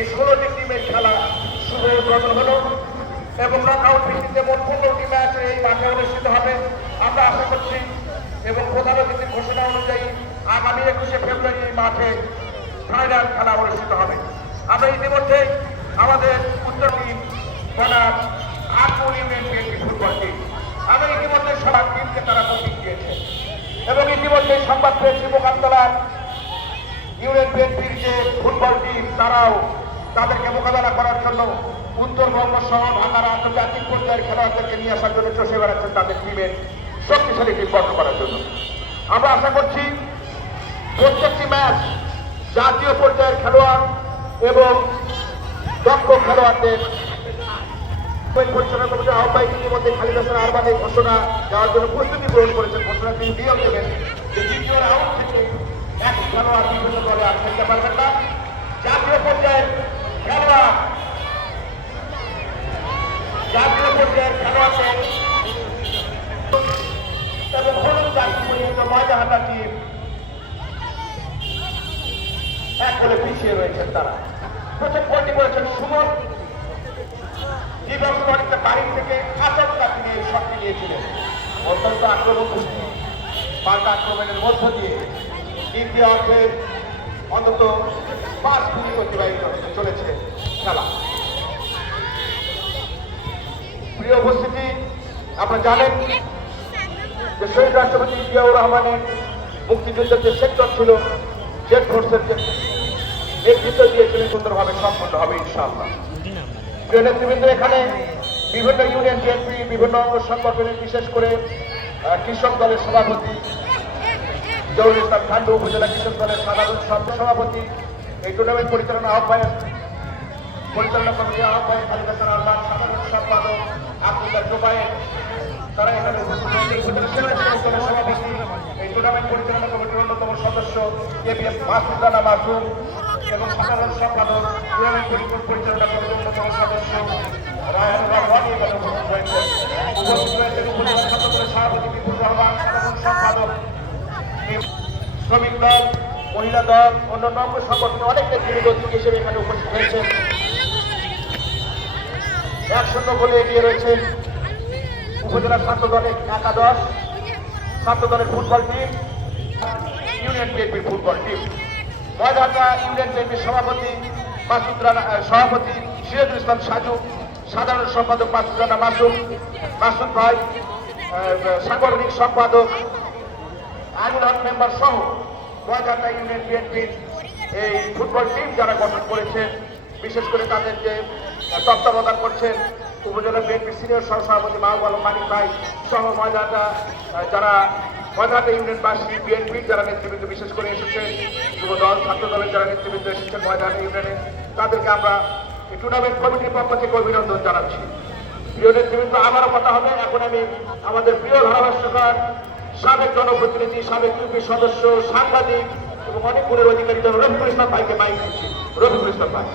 এই ষোলোটি টিমের খেলা শুভ উদ্বোধন হলো এবং নকআউট ভিত্তিতে মোট পনেরোটি ম্যাচ এই মাঠে অনুষ্ঠিত হবে। আমরা আশা করছি এবং প্রধান অতিথির ঘোষণা অনুযায়ী আগামী একুশে ফেব্রুয়ারি এই মাঠে ফাইনাল খেলা অনুষ্ঠিত হবে। আমরা ইতিমধ্যে আমাদের উত্তর টিম বনাম Atpur union BNP football team আমরা ইতিমধ্যে সবার টিমকে তারা বুকিং দিয়েছে। এবং ইতিমধ্যে সংবাদ পেয়েছি মোকান্তলার ইউনিয়ন বিএনপির যে ফুটবল টিম তারাও তাদেরকে মোকাবেলা করার জন্য উত্তরবঙ্গ সহ ঢাকার আন্তর্জাতিক পর্যায়ের খেলোয়াড়দেরকে নিয়ে আসার জন্য চষে বেড়াচ্ছেন তাদের টিমের শক্তিশালী টিম গঠন করার জন্য। আমরা আশা করছি প্রত্যেকটি ম্যাচ জাতীয় পর্যায়ের খেলোয়াড় এবং দক্ষ খেলোয়াড়দের পরিচালনা ঘোষণা দেওয়ার জন্য করেছেন। ঘোষণা দ্বিতীয় খেলোয়াড় আর খেলতে পারবেন না। জাতীয় পর্যায়ের এক হলে পিছিয়ে রয়েছেন তারা। প্রথম সুমন। দিবস অনেকটা বাড়ি থেকে আচমকা তিনি এই শক্তি নিয়েছিলেন। অত্যন্ত আক্রমণ পাল্টা আক্রমণের মধ্য দিয়ে দ্বিতীয় অর্থে অন্তত পাঁচ মিনিট অতিবাহিত হতে চলেছে খেলা। প্রিয় উপস্থিতি, আপনারা জানেন যে শহীদ রাষ্ট্রপতি জিয়াউর রহমানের মুক্তিযুদ্ধের যে সেক্টর ছিল, জেড ফোর্সের যে নেতৃত্ব দিয়েছিলেন সুন্দরভাবে সম্পন্ন হবে, ইনশাআল্লাহ। প্রিয় নেতৃবৃন্দ, এখানে বিভিন্ন ইউনিয়ন, বিএনপি, বিভিন্ন অঙ্গ সংগঠনের বিশেষ করে কৃষক দলের সভাপতি জহুরুল ইসলাম খান্ডু উপজেলা কৃষক দলের সাধারণ সভ- সভাপতি এই টুর্নামেন্ট পরিচালনা আহ্বায়ক, পরিচালনা কমিটির আহ্বায়ক হাসান আহ্বান সাধারণ সম্পাদক আব্দুল্লাহ জোবায়ের। তারা এখানে এই টুর্নামেন্ট পরিচালনা কমিটির অন্যতম সদস্য এবিএম মাসুদ রানা মাসুম এবং সাধারণ সম্পাদক টুর্নামেন্ট পরিচালনা কমিটির অন্যতম সদস্য রায়হানুর রহমান এখানে উপস্থিত হয়েছেন উপস্থিত হয়েছেন উপজেলা ছাত্র সভাপতি বিপুল রহমান, সাধারণ সম্পাদক শ্রমিক দল মহিলা দল অন্যান্য অঙ্গ সংগঠন অনেক নেতৃবৃন্দ হিসেবে এখানে উপস্থিত হয়েছে এক শূন্য বলে এগিয়ে রয়েছে উপজেলা ছাত্র দলের একাদশ ছাত্র দলের ফুটবল টিম, ইউনিয়ন বিএনপির ফুটবল টিম। ময়দাটা ইউনিয়ন বিএনপির সভাপতি মাসুদ রানা সভাপতি সিরাজুল ইসলাম সাজু, সাধারণ সম্পাদক মাসুদ রানা মাসুদ মাসুদ ভাই সাংগঠনিক সম্পাদক আইনুল হক মেম্বার সহ ময়দাটা ইউনিয়ন বিএনপির এই ফুটবল টিম যারা গঠন করেছে, বিশেষ করে তাদের যে তত্ত্বাবধান করছেন উপজেলা বিএনপির সিনিয়র সহ সভাপতি মাহবুব আলম মানিক ভাই সহ ময়দাটা যারা ময়দাটা ইউনিয়নবাসী, বিএনপির যারা নেতৃবৃন্দ বিশেষ করে এসেছে, যুব দল, ছাত্র দলের যারা নেতৃবৃন্দ এসেছেন ময়দাটা ইউনিয়নে, তাদেরকে আমরা এই টুর্নামেন্ট কমিটির পক্ষ থেকে অভিনন্দন জানাচ্ছি। প্রিয় নেতৃবৃন্দ আমারও কথা হবে। এখন আমি আমাদের প্রিয় ধারাভাষ্যকার সাবেক জনপ্রতিনিধি, সাবেক ইউপি সদস্য, সাংবাদিক এবং অনেক গুণের অধিকারী যেন রফিকুল ইসলাম ভাইকে মাইক দিচ্ছি। রফিকুল ইসলাম ভাই।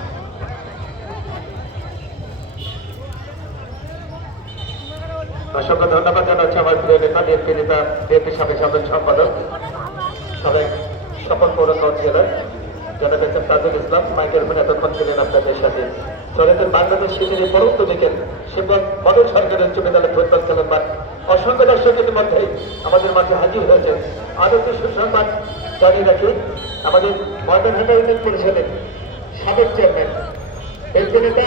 অসংখ্য ধন্যবাদ জানাচ্ছি আমার প্রিয় নেতা নেতা, বিএনপি সাবেক সাধারণ সম্পাদক, সাবেক সকল পৌর জেলার যারা পেয়েছেন তাজুল ইসলাম। মাইকেল ফোন এতক্ষণ ছিলেন আপনাদের সাথে। চলেতেন বাংলাদেশ শিবিরের পরন্ত দিকের শিবক বদল সরকারের উচ্চ বিদ্যালয় ফুটবল মাঠ অসংখ্য দর্শক ইতিমধ্যে আমাদের মাঝে হাজির হয়েছে। আরও একটি সুসংবাদ জানিয়ে রাখি। আমাদের ময়দান হাটা ইউনিয়ন পরিষদের সাবেক চেয়ারম্যান এমপি নেতা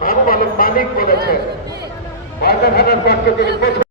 মাহবুব আলম বলেছেন ময়দান হাটার পক্ষ প্রথম